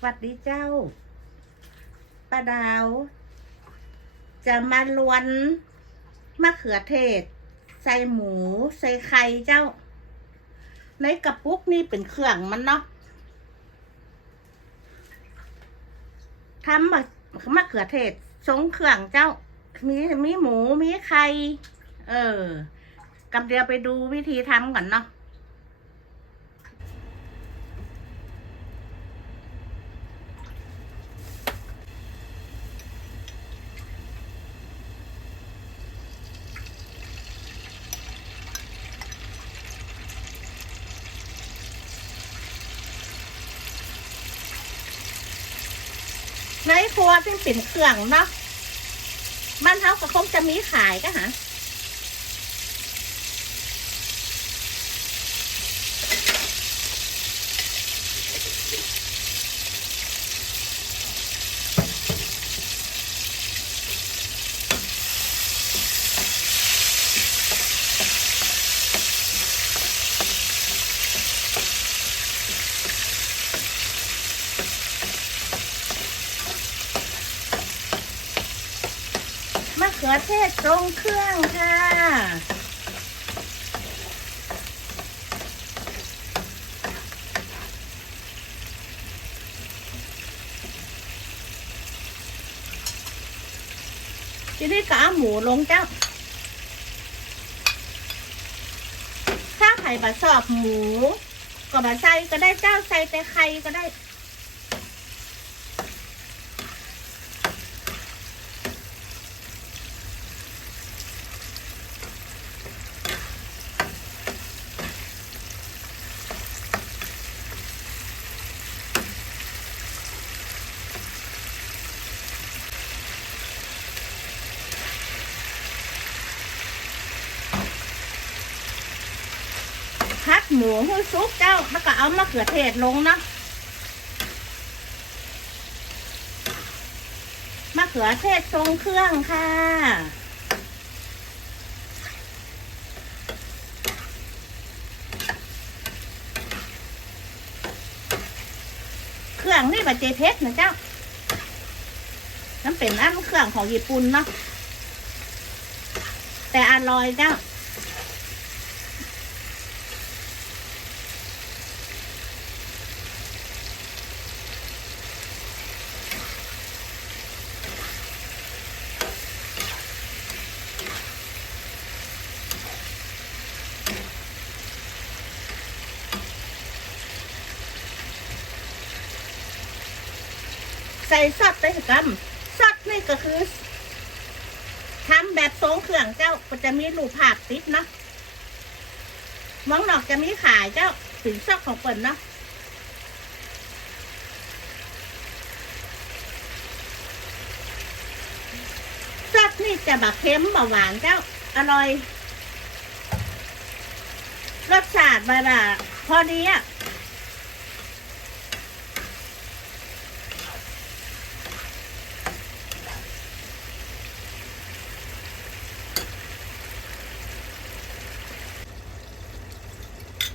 สวัสดีเจ้าป้าดาว จะมาลวนมะเขือเทศ ใส่หมู ใส่ไข่เจ้า ในกระปุกนี่เป็นเครื่องมันเนาะทำมะมะเขือเทศทรงเครื่องเจ้า มีมีหมูมีไข่ เออกับเดียวไปดูวิธีทำก่อนเนาะ ในครัวซึ่งเป็นเครื่องเนาะบ้านเขาก็คงจะมีขายก็หา มะเขือเทศตรงเครื่องค่ะทีนี้กาหมูลงเจ้าถ้าไข่บะสอบหมู ก็บะใส่ก็ได้เจ้าใส่แต่ไข่ก็ได้ หมูให้ซุปเจ้า แล้วก็เอามะเขือเทศลงนะมะเขือเทศทรงเครื่องค่ะเครื่องนี่บะเจเพชรนะเจ้านั่นเป็นอันเครื่องของญี่ปุ่นเนาะแต่อร่อยเจ้า ใส่ซอสไปกำซอสนี่ก็คือทำแบบทรงเครื่องเจ้าก็จะมีรูปภาพติดเนาะมองนอกจะมีขายเจ้าสินซอกของเปิ่นเนาะซอสนี่จะแบบเค็มแบบหวานเจ้าอร่อย รสชาติแบบพอดีอะ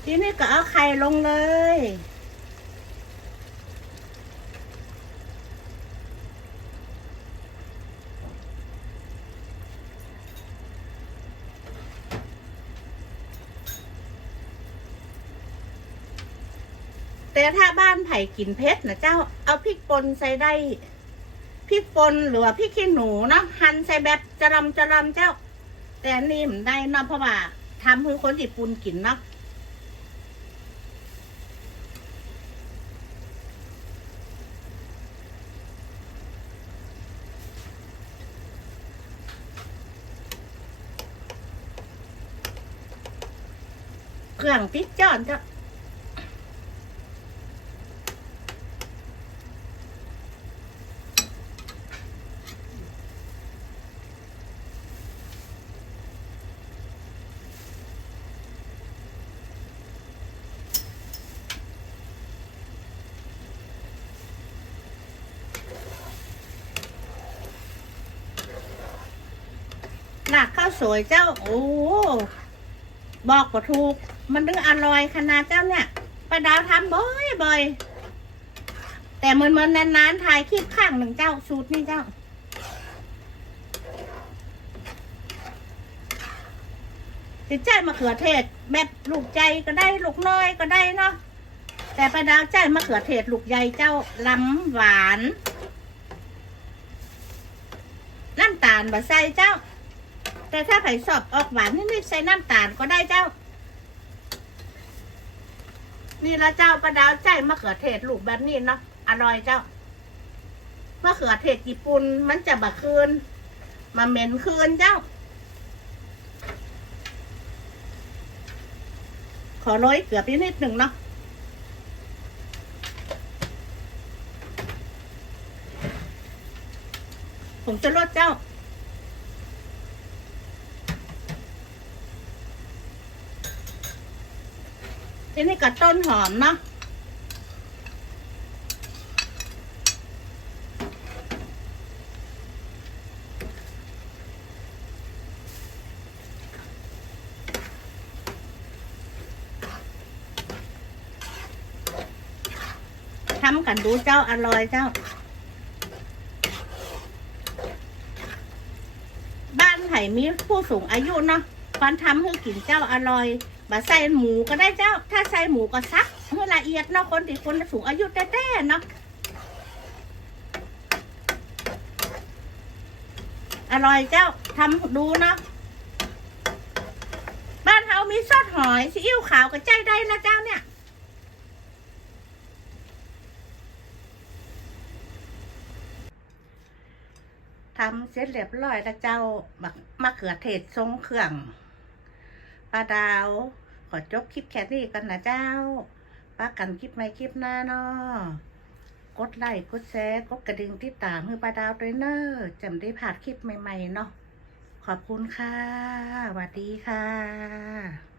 ทีนี้ก็เอาไข่ลงเลย แต่ถ้าบ้านไผ่กินเผ็ดนะเจ้าเอาพริกป่นใส่ได้พริกป่นหรือว่าพริกขี้หนูเนาะหั่นใส่แบบจะรำจะรำเจ้า แต่นนี่มันได้เนาะเพราะว่าทำเพื่อคนญี่ปุ่นกินเนาะ เครื่องติดจอนจ้ะหนักข้าวสวยเจ้า โอ้ บอกก็ถูก มันถึงอร่อยขนาดเจ้าเนี่ยป้าดาวทำบ่อยบ่อยแต่เหมือนเมือนนานๆถ่ายคลิปข้างหนึ่งเจ้าสูตรนี่เจ้า ติดใจมะเขือเทศแบบลูกใจก็ได้ลูกน้อยก็ได้เนาะแต่ประดาวใจมะเขือเทศลูกใหญ่เจ้าล้ำหวาน น้ำตาลบะใส่เจ้า แต่ถ้าไผ่สอบออกหวานนิดๆใส่น้ำตาลก็ได้เจ้า นี่ละเจ้าประดาวใจมะเขือเทศลูกแบบนี้เนาะอร่อยเจ้ามะเขือเทศญี่ปุ่นมันจะบะคืนมาเหม็นคืนเจ้า ขอโรยเกลือไปนิดหนึ่งเนาะผมจะลดเจ้า ทีนี้ก็ต้นหอมเนาะทำกันดูเจ้าอร่อยเจ้า บ้านไห่มีผู้สูงอายุเนาะควรทำให้กินเจ้าอร่อย บะใส่หมูก็ได้เจ้า ถ้าใส่หมูก็ซักให้ละเอียดเนาะคนที่คนสูงอายุแต้ๆเนาะอร่อยเจ้าทำดูเนาะบ้านเฮามีซอสหอยซีอิ๊วขาวกับใจได้นะเจ้าเนี่ยทำเสร็จเรียบร้อยแล้วเจ้าบักมะเขือเทศทรงเครื่อง ป้าดาว ขอจบคลิปแค่นี้กันนะเจ้าป้ากันคลิปใหม่คลิปหน้าเนาะกดไลค์กดแชร์กดกระดิ่งติดตามให้ปลาดาวด้วยเนอะจำได้ผ่านคลิปใหม่ ๆ เนาะขอบคุณค่ะสวัสดีค่ะ